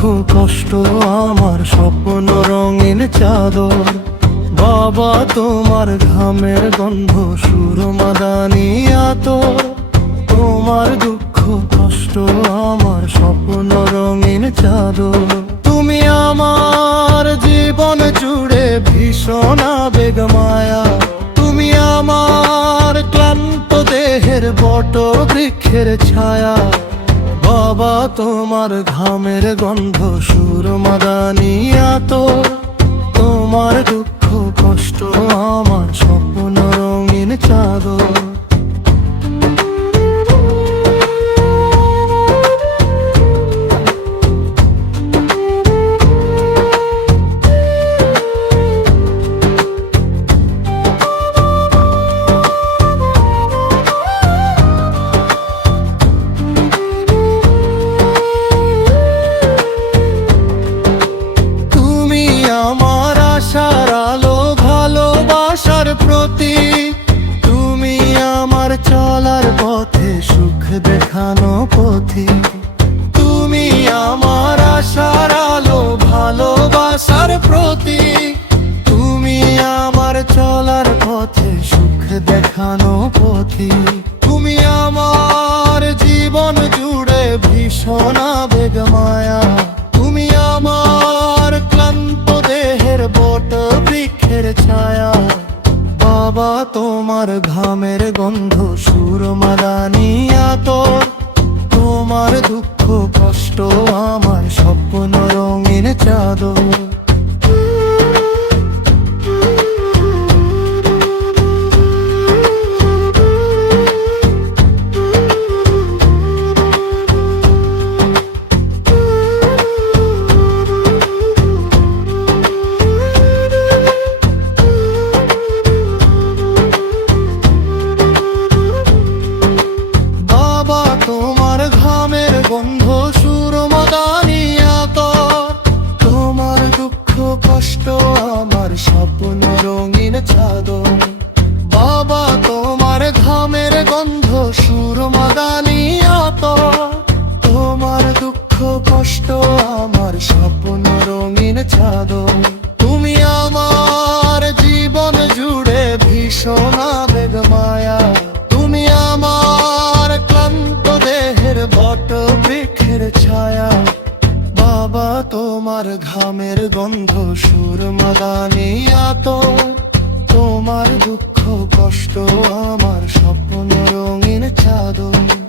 কষ্ট আমার স্বপ্ন রঙিন চাদর। বাবা তোমার ঘামের গন্ধ সুরমাদানি আতর। তোমার দুঃখ কষ্ট আমার স্বপ্ন রঙিন চাদর। তুমি আমার জীবন জুড়ে ভীষণ আবেগ মায়া। তুমি আমার ক্লান্ত দেহের বট বৃক্ষের ছায়া। বাবা তোমার ঘামের গন্ধ সুরমাদানি আতর। তোমার দুঃখ কষ্ট আমার স্বপ্ন রঙিন চাদর। তুমি আমার চলার পথে সুখ দেখানো পথিক। তুমি আমার আশার আলো ভালোবাসার প্রতীক। তুমি আমার চলার পথে সুখ দেখানো পথিক। তুমি আমার জীবন জুড়ে ভীষণ আবেগ মায়া। তুমি আমার ক্লান্ত দেহের বট বৃক্ষের ছায়া। বাবা তোমার ঘামের গন্ধ সুরমাদানি আতর। তোমার দুঃখ কষ্ট আমার স্বপ্ন রঙিন চাদর। গন্ধ সুরমাদানি আতর। তোমার দুঃখ কষ্ট আমার স্বপ্ন রঙিন চাদর। বাবা তোমার ঘামের গন্ধ সুরমাদানি আতর। তোমার দুঃখ কষ্ট আমার স্বপ্ন রঙিন চাদর। তুমি আমার জীবন জুড়ে ভীষণ আবেগ মায়া। তুমি আমার ক্লান্ত দেহের বট বৃক্ষের ছায়া। বাবা তোমার ঘামের গন্ধ সুরমাদানি আতর। তোমার দুঃখ কষ্ট আমার স্বপ্ন রঙিন চাদর।